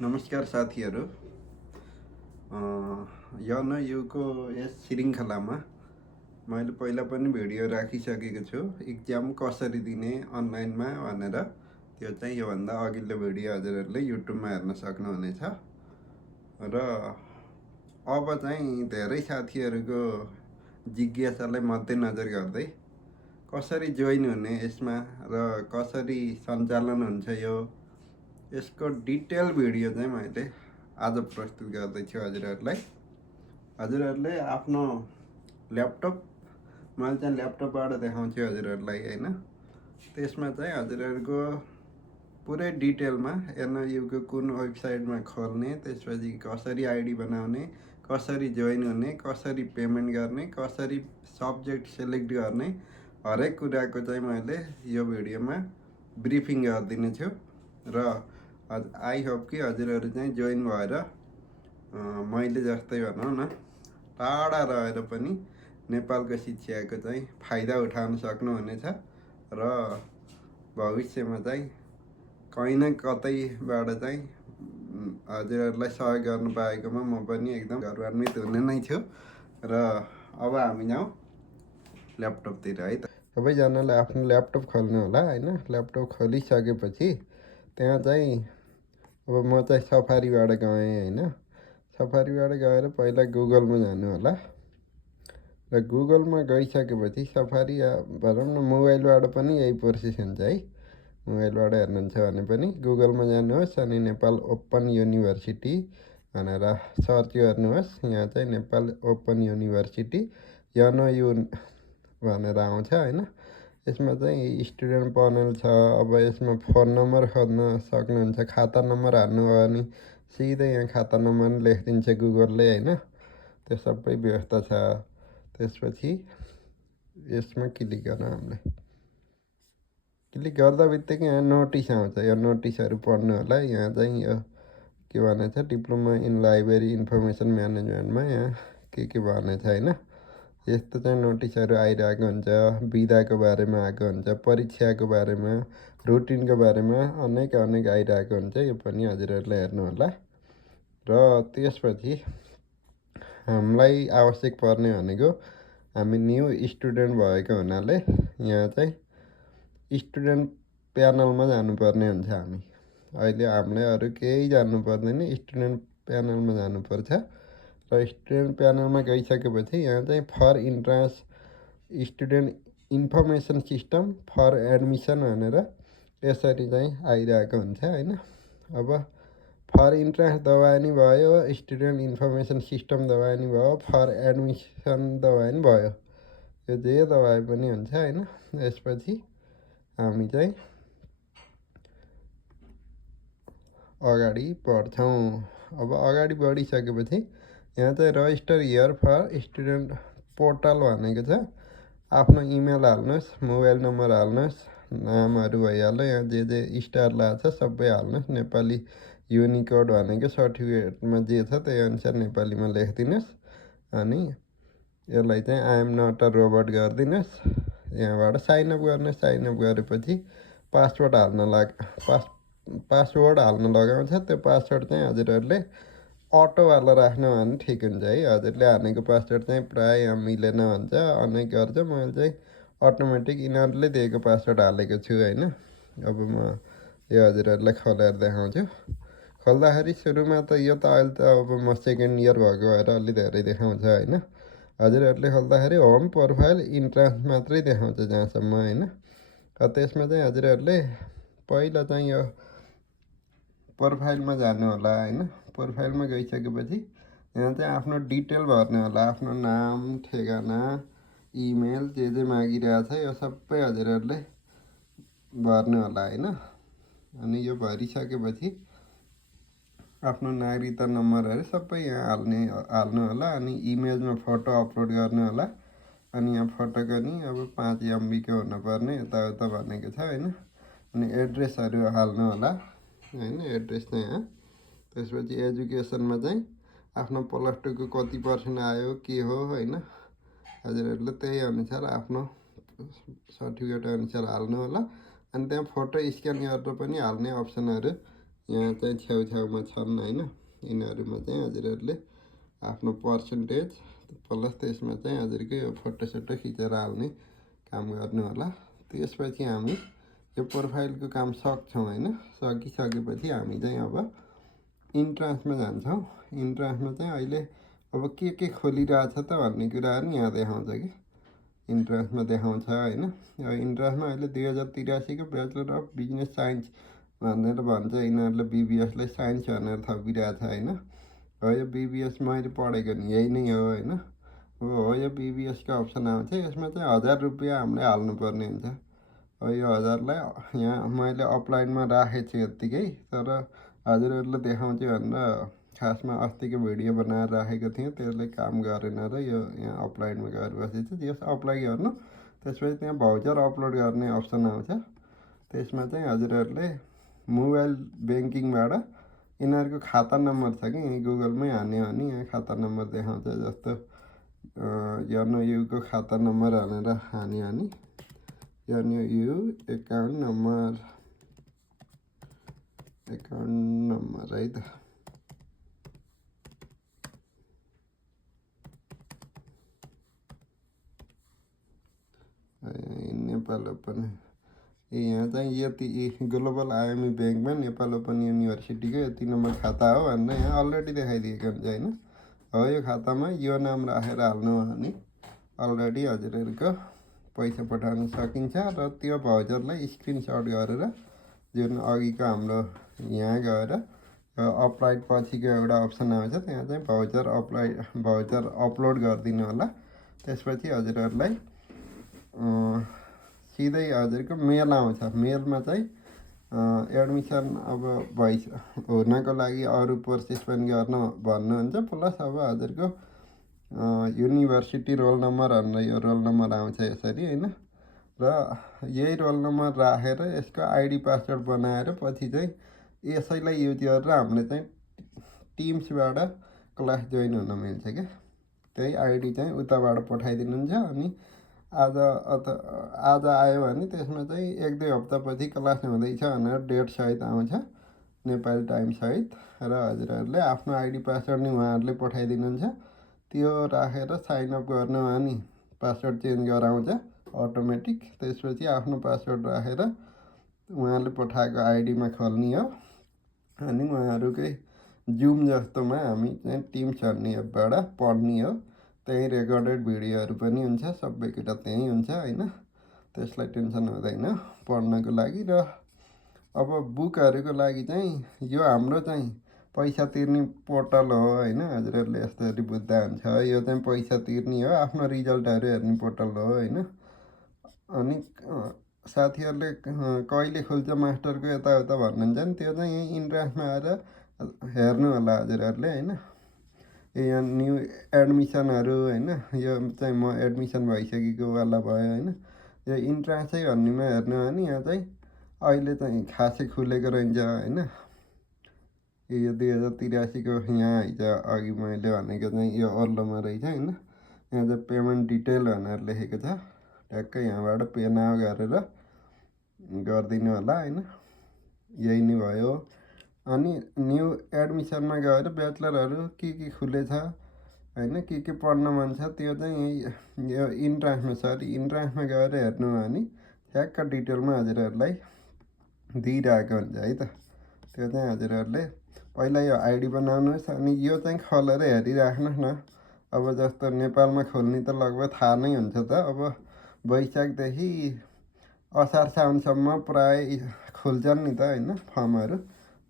नमस्कार साथीहरू। युको यस श्रृङ्खलामा मैले पहिला पनि भिडियो राखिसकेको छु इक्जाम कसरी दिने अनलाइनमा भनेर। त्यो चाहिँ योभन्दा अघिल्लो भिडियो हजुरहरूले युट्युबमा हेर्न सक्नुहुनेछ। र अब चाहिँ धेरै साथीहरूको जिज्ञासालाई मध्यनजर गर्दै कसरी जोइन हुने यसमा र कसरी सञ्चालन हुन्छ यसको डिटेल भिडियो चाहिँ मैले आज प्रस्तुत गर्दैछु हजुरहरूलाई। हजुरहरूले आफ्नो ल्यापटप, मैले चाहिँ ल्यापटपबाट देखाउँछु हजुरहरूलाई होइन। त्यसमा चाहिँ हजुरहरूको पुरै डिटेलमा एनयुको कुन वेबसाइटमा खोल्ने, त्यसपछि कसरी आइडी बनाउने, कसरी जोइन हुने, कसरी पेमेन्ट गर्ने, कसरी सब्जेक्ट सेलेक्ट गर्ने, हरेक कुराको चाहिँ मैले यो भिडियोमा ब्रिफिङ गरिदिने छु। र आई होप कि हजुरहरू चाहिँ जोइन भएर मैले जस्तै भनौँ न टाढा रहेर पनि नेपालको शिक्षाको चाहिँ फाइदा उठाउन सक्नुहुनेछ र भविष्यमा चाहिँ कहीँ न कतैबाट चाहिँ हजुरहरूलाई सहयोग गर्नु पाएकोमा म पनि एकदम गौरवान्वित हुने नै छु। र अब हामी जाउँ ल्यापटपतिर है त। सबैजनाले आफ्नो ल्यापटप खोल्नु होला होइन। ल्यापटप खोलिसकेपछि त्यहाँ चाहिँ अब म चाहिँ सफारीबाट गएँ होइन। सफारीबाट गएर पहिला गुगलमा जानु होला र गुगलमा गइसकेपछि सफारी भनौँ न मोबाइलबाट पनि यही प्रोसेस हुन्छ है। मोबाइलबाट हेर्नुहुन्छ भने पनि गुगलमा जानुहोस् अनि नेपाल ओपन युनिभर्सिटी भनेर सर्च गर्नुहोस्। यहाँ चाहिँ नेपाल ओपन युनिभर्सिटी एनयु भनेर आउँछ होइन। यसमा चाहिँ स्टुडेन्ट पनेल छ। अब यसमा फोन नम्बर खोज्न सक्नुहुन्छ। खाता नम्बर हाल्नुभयो भने सिधै यहाँ खाता नम्बर लेखिदिन्छ गुगलले होइन। त्यो सबै व्यवस्था छ। त्यसपछि यसमा क्लिक गरौँ। हामीले क्लिक गर्दा बित्तिकै यहाँ नोटिस आउँछ। यो नोटिसहरू पढ्नु होला। यहाँ चाहिँ यो के भनेछ, डिप्लोमा इन लाइब्रेरी इन्फर्मेसन म्यानेजमेन्टमा यहाँ के भनेछ होइन। यस्तो चाहिँ नोटिसहरू आइरहेको हुन्छ। बिदाको बारेमा आएको हुन्छ, परीक्षाको बारेमा, रुटिनको बारेमा अनेक आइरहेको हुन्छ। यो पनि हजुरहरूले हेर्नु होला। र त्यसपछि हामीलाई आवश्यक पर्ने भनेको हामी न्यू स्टुडेन्ट भएको हुनाले यहाँ चाहिँ स्टुडेन्ट प्यानलमा जानुपर्ने हुन्छ। हामी अहिले हामीलाई अरू केही जान्नु पर्दैन, स्टुडेन्ट प्यानलमा जानुपर्छ। र स्टुडेन्ट प्यानलमा गइसकेपछि यहाँ चाहिँ for entrance student information system for admission भनेर यसरी चाहिँ आइरहेको हुन्छ होइन। अब फर इन्ट्रान्स दबाए नि भयो, स्टुडेन्ट इन्फर्मेसन सिस्टम दबाए नि भयो, फर एडमिसन दबाए नि भयो। यो जे दबाए पनि हुन्छ होइन। यसपछि हामी चाहिँ अगाडि बढ्छौँ। अब अगाडि बढिसकेपछि यहाँ चाहिँ register here for student portal भनेको छ। आफ्नो इमेल हाल्नुहोस्, मोबाइल नम्बर हाल्नुहोस्, नामहरू भइहाल्यो। यहाँ जे स्टार लाग्छ सबै हाल्नुहोस्। नेपाली युनिकोड भनेको सर्टिफिकेटमा जे छ त्यही अनुसार नेपालीमा लेखिदिनुहोस्। अनि यसलाई चाहिँ आइएम नट अ रोबोट गरिदिनुहोस्। यहाँबाट साइनअप गर्नुहोस्। साइनअप गरेपछि पासवर्ड हाल्न लगाउँछ। त्यो पासवर्ड चाहिँ हजुरहरूले अटोवाला राख्नु भने ठिक हुन्छ है। हजुरले हानेको पासवर्ड चाहिँ प्रायः यहाँ मिलेन भन्छ, अनेक गर्छ। मैले चाहिँ अटोमेटिक यिनीहरूले दिएको पासवर्ड हालेको छु होइन। अब म यो हजुरहरूलाई खोलेर देखाउँछु। खोल्दाखेरि सुरुमा त यो त अहिले त अब म सेकेन्ड इयर भएको भएर अलि धेरै देखाउँछ होइन। हजुरहरूले खोल्दाखेरि होम प्रोफाइल इन्ट्रान्स मात्रै देखाउँछ जहाँसम्म होइन। त्यसमा चाहिँ हजुरहरूले पहिला चाहिँ यो प्रोफाइलमा जानु होला होइन। प्रोफाइलमा गइसकेपछि यहाँ चाहिँ आफ्नो डिटेल भर्नु होला। आफ्नो नाम, ठेगाना, इमेल जे मागिरहेछ यो सबै हजुरहरूले भर्नु होला होइन। अनि यो भरिसकेपछि आफ्नो नागरिकता नम्बरहरू सबै यहाँ हाल्नु होला। अनि इमेजमा फोटो अपलोड गर्नु होला। अनि यहाँ फोटोको नि अब 5 MB हुनुपर्ने यताउता भनेको छ होइन। अनि एड्रेसहरू हाल्नु होला होइन। एड्रेस चाहिँ यहाँ। त्यसपछि एजुकेसनमा चाहिँ आफ्नो प्लस टूको कति पर्सेन्ट आयो के हो होइन। हजुरहरूले त्यही अनुसार आफ्नो सर्टिफिकेट अनुसार हाल्नु होला। अनि त्यहाँ फोटो स्क्यान गरेर पनि हाल्ने अप्सनहरू यहाँ चाहिँ छेउछाउमा छन् होइन। यिनीहरूमा चाहिँ हजुरहरूले आफ्नो पर्सेन्टेज प्लस त्यसमा चाहिँ हजुरको यो फोटोसोटो खिचेर हाल्ने काम गर्नु होला। त्यसपछि हामी यो प्रोफाइलको काम सक्छौँ होइन। सकिसकेपछि हामी चाहिँ अब इन्ट्रान्समा जान्छौँ। इन्ट्रान्समा चाहिँ अहिले अब के खोलिरहेछ त भन्ने कुराहरू नि यहाँ देखाउँछ कि इन्ट्रान्समा देखाउँछ होइन। इन्ट्रान्समा अहिले 2083को ब्याचलर अफ बिजनेस साइन्स भनेर भन्छ। यिनीहरूले बिबिएसलाई साइन्स भनेर थपिरहेछ होइन। हो यो बिबिएस मैले पढेको नि यही नै हो होइन। हो यो बिबिएसको अप्सन आउँछ। यसमा चाहिँ 1000 रुपियाँ हामीले हाल्नुपर्ने हुन्छ। यो 1000लाई यहाँ मैले अप्लाइनमा राखेको छु यत्तिकै। तर हजुरहरूले देखाउँछु भनेर खासमा अस्तिको भिडियो बनाएर राखेको थिएँ, त्यसले काम गरेन र यो यहाँ अप्लाइनमा गएर बसेको छु। त्यस अप्लाई गर्नु, त्यसपछि त्यहाँ भाउचर अपलोड गर्ने अप्सन आउँछ। त्यसमा चाहिँ हजुरहरूले मोबाइल ब्याङ्किङबाट यिनीहरूको खाता नम्बर छ कि यहीँ गुगलमै हान्यो भने यहाँ खाता नम्बर देखाउँछ। जस्तो YNU को खाता नम्बर हानेर हान्यो भने YNU एकाउन्ट नम्बर है त। नेपाल ओपन यहाँ चाहिँ यति ग्लोबल आइएमई ब्याङ्कमा नेपाल ओपन युनिभर्सिटीको यति नम्बर खाता हो भनेर यहाँ अलरेडी देखाइदिएको हुन्छ होइन। हो यो खातामा यो नाम राखेर हाल्नु भने अलरेडी हजुरहरूको पैसा पठाउन सकिन्छ। र त्यो भाउचरलाई स्क्रिनसट गरेर जुन अघिको हाम्रो यहाँ गएर अप्लाइड पछिको एउटा अप्सन आउँछ, त्यहाँ चाहिँ भाउचर अपलोड गरिदिनु होला। त्यसपछि हजुरहरूलाई सिधै हजुरको मेल आउँछ। मेलमा चाहिँ एडमिसन अब हुनको लागि अरू प्रोसेस पनि गर्न भन्नुहुन्छ। प्लस अब हजुरको युनिभर्सिटी रोल नम्बर भनेर यो रोल नम्बर आउँछ यसरी होइन। र यही रोल नम्बर राखेर यसको आइडी पासवर्ड बनाएर पछि चाहिँ यसैलाई युज गरेर हामीले चाहिँ टिम्सबाट क्लास जोइन हुन मिल्छ क्या। त्यही आइडी चाहिँ उताबाट पठाइदिनुहुन्छ। अनि आज आयो भने त्यसमा चाहिँ 1-2 हप्तापछि क्लास हुँदैछ भनेर डेट सहित आउँछ, नेपाली टाइम सहित। र हजुरहरूले आफ्नो आइडी पासवर्ड नि उहाँहरूले पठाइदिनुहुन्छ। त्यो राखेर साइनअप गर्नु भने पासवर्ड चेन्ज गराउँछ अटोमेटिक। त्यसपछि आफ्नो पासवर्ड राखेर उहाँले पठाएको आइडीमा खोल्ने हो। अनि उहाँहरूकै जुम जस्तोमा हामी चाहिँ टिम्स भन्ने एपबाट पढ्ने हो। त्यहीँ रेकर्डेड भिडियोहरू पनि हुन्छ, सबै कुरा त्यहीँ हुन्छ होइन। त्यसलाई टेन्सन हुँदैन पढ्नको लागि। र अब बुकहरूको लागि चाहिँ यो हाम्रो चाहिँ पैसा तिर्ने पोर्टल हो होइन। हजुरहरूले यस्तरी बुझ्दा हुन्छ। यो चाहिँ पैसा तिर्ने हो, आफ्नो रिजल्टहरू हेर्ने पोर्टल हो होइन। अनि साथीहरूले कहिले खुल्छ मास्टरको यताउता भन्नुहुन्छ नि, त्यो चाहिँ यहीँ इन्ट्रान्समा आएर हेर्नु होला हजुरहरूले होइन। यहाँ न्यू एडमिसनहरू होइन, यो चाहिँ म एडमिसन भइसकेको वाला भयो होइन। यो इन्ट्रान्सै भन्नेमा हेर्नु भने यहाँ चाहिँ अहिले चाहिँ खासै खुलेको रहन्छ होइन। यो 2083को यहाँ हिजो अघि मैले भनेको चाहिँ यो ओल्लोमा रहेछ होइन। यहाँ चाहिँ पेमेन्ट डिटेल भनेर लेखेको छ। ट्याक्कै यहाँबाट पे नाउ गरेर गरिदिनु होला होइन। यही नै भयो। अनि न्यू एडमिसनमा गएर ब्याचलरहरू के खुलेछ होइन, के पढ्न मन छ त्यो चाहिँ यो इन्ट्रान्समा गएर हेर्नु भने ठ्याक्क डिटेलमा हजुरहरूलाई दिइरहेको हुन्छ है त। त्यो चाहिँ हजुरहरूले पहिला यो आइडी बनाउनुहोस्। अनि यो चाहिँ खोलेर हेरिराख्नुहोस् न। अब जस्तो नेपालमा खोल्ने त लगभग थाहा नै हुन्छ त। अब वैशाखदेखि असार साउनसम्म प्राय खुल्छन् नि त होइन फर्महरू।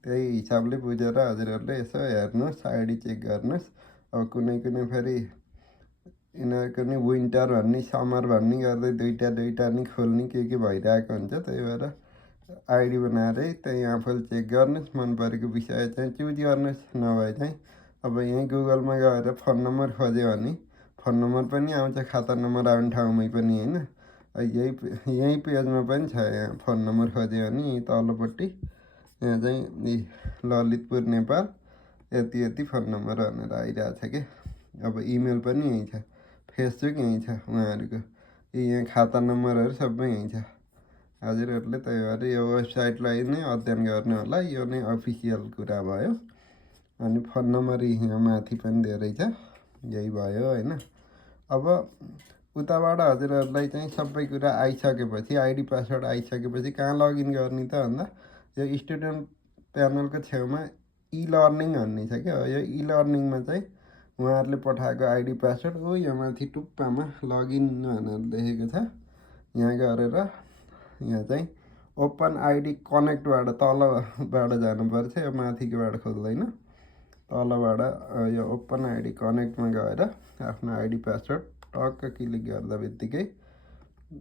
त्यही हिसाबले बुझेर हजुरहरूले यसो हेर्नुहोस्, आइडी चेक गर्नुहोस्। अब कुनै फेरि यिनीहरूको नि विन्टर भन्ने समर भन्ने गर्दै दुईवटा नि खोल्ने के भइरहेको हुन्छ। त्यही भएर आइडी बनाएरै त्यहीँ आफूले चेक गर्नुहोस्। मन परेको विषय चाहिँ चुज गर्नुहोस्। नभए चाहिँ अब यहीँ गुगलमा गएर फोन नम्बर खोज्यो भने फोन नम्बर पनि आउँछ, खाता नम्बर आउने ठाउँमै पनि होइन। यही पेजमा पनि छ। यहाँ फोन नम्बर खोज्यो भने यहीँ तल्लोपट्टि यहाँ चाहिँ ललितपुर नेपाल यति फोन नम्बर भनेर आइरहेको छ क्या। अब इमेल पनि यहीँ छ, फेसबुक यहीँ छ उहाँहरूको। यहाँ खाता नम्बरहरू सबै यहीँ छ हजुरहरूले त्यही भएर यो वेबसाइटलाई नै अध्ययन गर्नु होला, यो नै अफिसियल कुरा भयो। अनि फोन नम्बर यहाँ माथि पनि धेरै छ, यही भयो होइन। अब उताबाट हजुरहरूलाई चाहिँ सबै कुरा आइसकेपछि, आइडी पासवर्ड आइसकेपछि कहाँ लगइन गर्ने त भन्दा यो स्टुडेन्ट प्यानलको छेउमा इ लर्निङ भन्ने छ क्या। यो इ लर्निङमा चाहिँ उहाँहरूले पठाएको आइडी पासवर्ड यहाँ माथि टुप्पामा लगइन भनेर लेखेको छ। यहाँ गरेर यहाँ चाहिँ ओपन आइडी कनेक्टबाट तलबाट जानुपर्छ, यो माथिकोबाट खोल्दैन। तलबाट यो ओपन आइडी कनेक्टमा गएर आफ्नो आइडी पासवर्ड टक्क क्लिक गर्दा बित्तिकै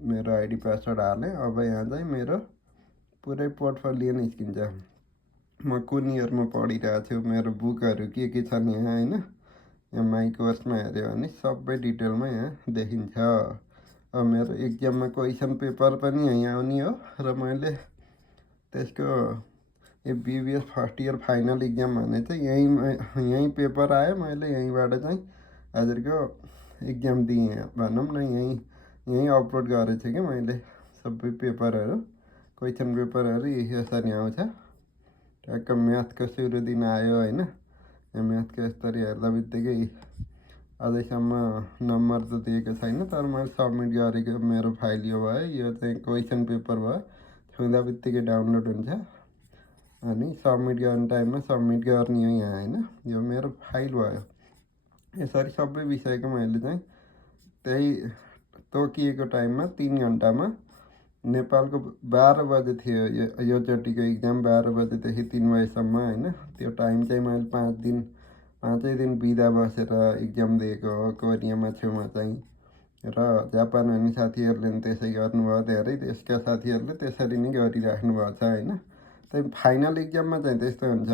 मेरो आइडी पासवर्ड हालेँ। अब यहाँ चाहिँ मेरो पुरै पोर्टफोलियो निस्किन्छ, म कुन इयरमा पढिरहेको छु, मेरो बुकहरू के छन् यहाँ होइन। यहाँ माई कोर्समा हेऱ्यो भने सबै डिटेलमा यहाँ देखिन्छ। अब मेरो इक्जाममा क्वेसन पेपर पनि यहाँ आउने हो र मैले त्यसको यो BBS first year final exam भने चाहिँ यहीँ पेपर आयो। मैले यहीँबाट चाहिँ हजुरको इक्जाम दिएँ भनौँ न, यहीँ अपलोड गरेको छु कि मैले सबै पेपरहरू, क्वेसन पेपरहरू यसरी आउँछ। ट्याक्क म्याथको सुरु दिन आयो होइन। यो म्याथको यसरी हेर्दा बित्तिकै अझैसम्म नम्बर त दिएको छैन, तर मैले सबमिट गरेको मेरो फाइल यो भयो। यो चाहिँ क्वेसन पेपर भयो, छुँदा बित्तिकै डाउनलोड हुन्छ अनि सबमिट गर्ने टाइममा सबमिट गर्ने हो यहाँ होइन। यो मेरो फाइल भयो। यसरी सबै विषयको मैले चाहिँ त्यही तोकिएको टाइममा 3 घन्टामा नेपालको 12 बजे थियो योचोटिको इक्जाम, 12 बजेदेखि 3 बजेसम्म होइन। त्यो टाइम चाहिँ मैले 5 दिन बिदा बसेर इक्जाम दिएको हो कोरियामा छेउमा चाहिँ। र जापान भन्ने साथीहरूले पनि त्यसै गर्नुभयो, धेरै देशका साथीहरूले त्यसरी नै गरिराख्नु भएको छ होइन। त्यही फाइनल इक्जाममा चाहिँ त्यस्तो हुन्छ।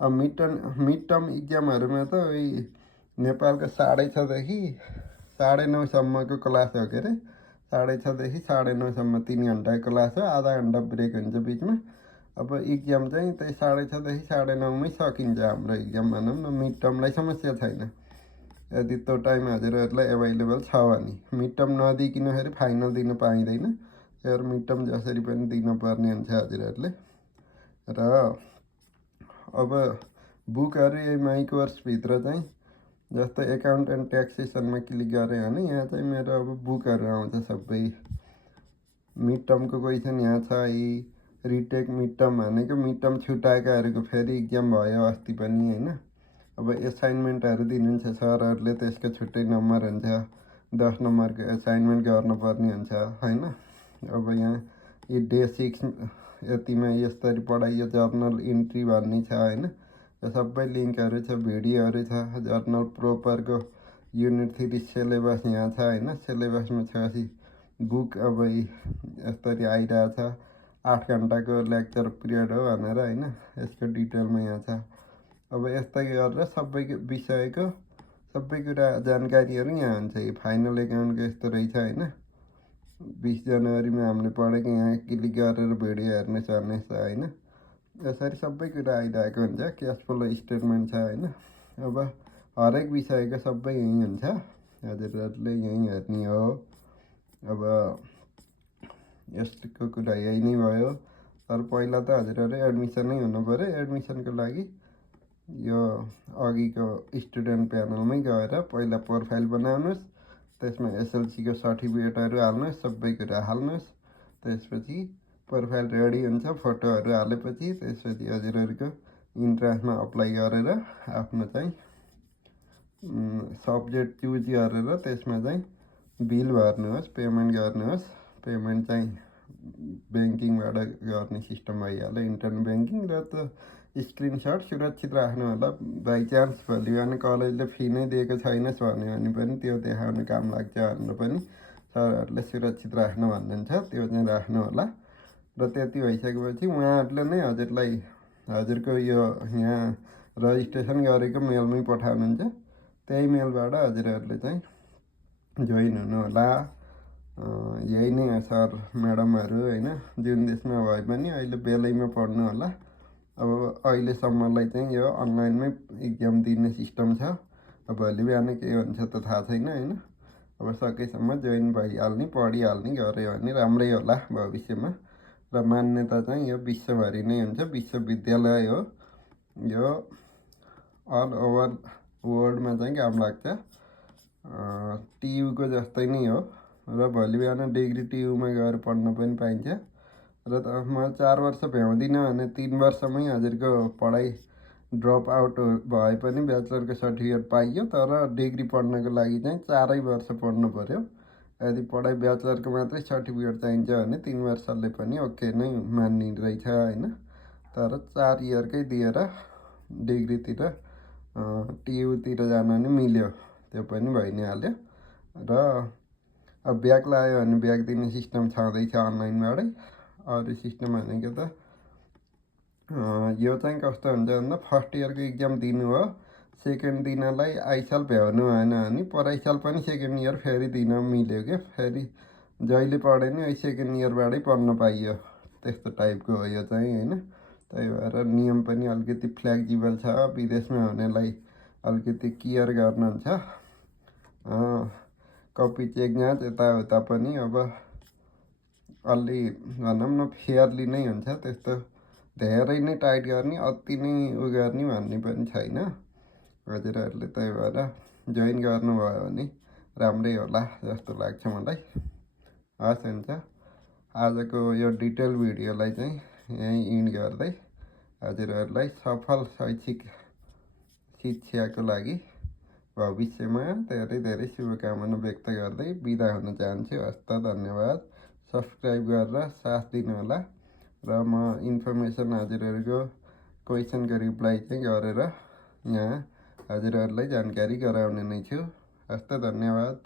अब मिड टर्म इक्जामहरूमा त नेपालको 6:30देखि 9:30सम्मको क्लास हो के अरे। 6:30देखि 9:30सम्म 3 घन्टाको क्लास हो, आधा घन्टा ब्रेक हुन्छ बिचमा। अब इक्जाम चाहिँ त्यही 6:30देखि 9:30मै सकिन्छ हाम्रो इक्जाम भनौँ न। मिड टर्मलाई समस्या छैन यदि त्यो टाइम हजुरहरूलाई एभाइलेबल छ भने। मिड टर्म नदिकिनखेरि फाइनल दिन पाइँदैन, तर मिड टर्म जसरी पनि दिनुपर्ने हुन्छ हजुरहरूले। र अब बुकहरू यही माई कोर्सभित्र चाहिँ जस्तै एकाउन्ट एन्ड ट्याक्सेसनमा क्लिक गरेँ भने यहाँ चाहिँ मेरो अब बुकहरू आउँछ सबै। मिड टर्मको क्वेसन यहाँ छ। यी रिटेक मिड टर्म भनेको मिड टर्म छुट्याएकाहरूको फेरि इक्जाम भयो अस्ति पनि होइन। अब एसाइनमेन्टहरू दिनुहुन्छ सरहरूले, त्यसको छुट्टै नम्बर हुन्छ, 10 नम्बरको एसाइनमेन्ट गर्नुपर्ने हुन्छ होइन। अब यहाँ यो डे 6 यतिमा यसरी पढाइयो, जर्नल इन्ट्री भन्ने छ होइन। यो सबै लिङ्कहरू छ, भिडियोहरू छ। जर्नल प्रोपरको युनिट 3 सिलेबस यहाँ छ होइन। सिलेबसमा छ बुक अब यसरी आइरहेछ। 8 घन्टाको लेक्चर पिरियड हो भनेर होइन, यसको डिटेलमा यहाँ छ। अब यस्तै गरेर सबै विषयको सबै कुरा जानकारीहरू यहाँ हुन्छ। यो फाइनल एकाउन्टको यस्तो रहेछ होइन। 20 जनवरीमा हामीले पढेको, यहाँ क्लिक गरेर भिडियो हेर्नु पर्नेछ होइन। यसरी सबै कुरा आइरहेको हुन्छ। क्यास फ्लो स्टेटमेन्ट छ होइन। अब हरेक विषयको सबै यहीँ हुन्छ, हजुरहरूले यहीँ हेर्ने हो। अब यसको कुरा यही नै भयो। तर पहिला त हजुरहरू एडमिसनै हुनु पऱ्यो। एडमिसनको लागि यो अघिको स्टुडेन्ट प्यानलमै गएर पहिला प्रोफाइल बनाउनुहोस्, त्यसमा एसएलसीको सर्टिफिकेटहरू हाल्नुहोस्, सबै कुरा हाल्नुहोस्। त्यसपछि प्रोफाइल रेडी हुन्छ, फोटोहरू हालेपछि त्यसपछि हजुरहरूको इन्ट्रान्समा अप्लाई गरेर आफ्नो चाहिँ सब्जेक्ट चुज गरेर त्यसमा चाहिँ बिल भर्नुहोस्, पेमेन्ट गर्नुहोस्। पेमेन्ट चाहिँ ब्याङ्किङबाट गर्ने सिस्टम भइहाल्यो, इन्टरनेट ब्याङ्किङ। र त स्क्रिनसट सुरक्षित राख्नु होला। बाइचान्स भोलि बिहान कलेजले फी नै दिएको छैनस् भन्यो भने पनि त्यो देखाउनु काम लाग्छ भनेर पनि सरहरूले सुरक्षित राख्नु भन्नुहुन्छ, त्यो चाहिँ राख्नु होला। र त्यति भइसकेपछि उहाँहरूले नै हजुरलाई हजुरको यो यहाँ रजिस्ट्रेसन गरेको मेलमै पठाउनुहुन्छ। त्यही मेलबाट हजुरहरूले चाहिँ जोइन हुनु होला। यही नै हो सर म्याडमहरू होइन। जुन देशमा भए पनि अहिले बेलैमा पढ्नु होला। अब अहिलेसम्मलाई चाहिँ यो अनलाइनमै इक्जाम दिने सिस्टम छ। अब भोलि बिहान के हुन्छ त थाहा छैन होइन। अब सकेसम्म जोइन भइहाल्ने, पढिहाल्ने गऱ्यो भने राम्रै होला भविष्यमा। र मान्यता चाहिँ यो विश्वभरि नै हुन्छ। विश्वविद्यालय हो यो, अल ओभर वर्ल्डमा चाहिँ काम लाग्छ। टियुको जस्तै नै हो र भोलि बिहान डिग्री टियुमा गएर पढ्न पनि पाइन्छ। र त म 4 वर्ष भ्याउँदिनँ भने 3 वर्षमै हजुरको पढाइ ड्रप आउट भए पनि ब्याचलरको सर्टिफिकेट पाइयो। तर डिग्री पढ्नको लागि चाहिँ 4 वर्ष पढ्नु पऱ्यो। यदि पढाइ ब्याचलरको मात्रै सर्टिफिकेट चाहिन्छ भने 3 वर्षले पनि ओके नै मान्ने रहेछ होइन। तर 4 इयरकै दिएर डिग्रीतिर टियुतिर जान नि मिल्यो, त्यो पनि भइ नै हाल्यो। र अब ब्याक लाग्यो भने ब्याक दिने सिस्टम छँदैछ अनलाइनबाटै। अरू सिस्टम भनेको त यो चाहिँ कस्तो हुन्छ भन्दा फर्स्ट इयरको इक्जाम दिनु हो, सेकेन्ड दिनलाई आइसाल भ्याउनु भएन भने पराइ साल पनि सेकेन्ड इयर फेरि दिन मिल्यो क्या। फेरि जहिले पढे नि सेकेन्ड इयरबाटै पढ्न पाइयो, त्यस्तो टाइपको हो यो चाहिँ होइन। त्यही भएर नियम पनि अलिकति फ्लेक्जिबल छ। विदेशमा हुनेलाई अलिकति केयर गर्नुहुन्छ। कपी चेक जाँच यताउता पनि अब अलि भनौँ न फेयरली नै हुन्छ। त्यस्तो धेरै नै टाइट गर्ने, अति नै उ गर्ने भन्ने पनि छैन हजुरहरूले। त्यही भएर जोइन गर्नुभयो भने राम्रै होला जस्तो लाग्छ मलाई। हस् हुन्छ, आजको यो डिटेल भिडियोलाई चाहिँ यहीँ इन्ड गर्दै हजुरहरूलाई सफल शैक्षिक शिक्षाको लागि भविष्यमा धेरै धेरै शुभकामना व्यक्त गर्दै बिदा हुन चाहन्छु। हस् त, धन्यवाद। सब्सक्राइब गरेर साथ दिनुहोला र म इन्फर्मेसन हजुरहरूको क्वेसनको रिप्लाई चाहिँ गरेर यहाँ हजुरहरूलाई जानकारी गराउने नै छु। हस् त, धन्यवाद।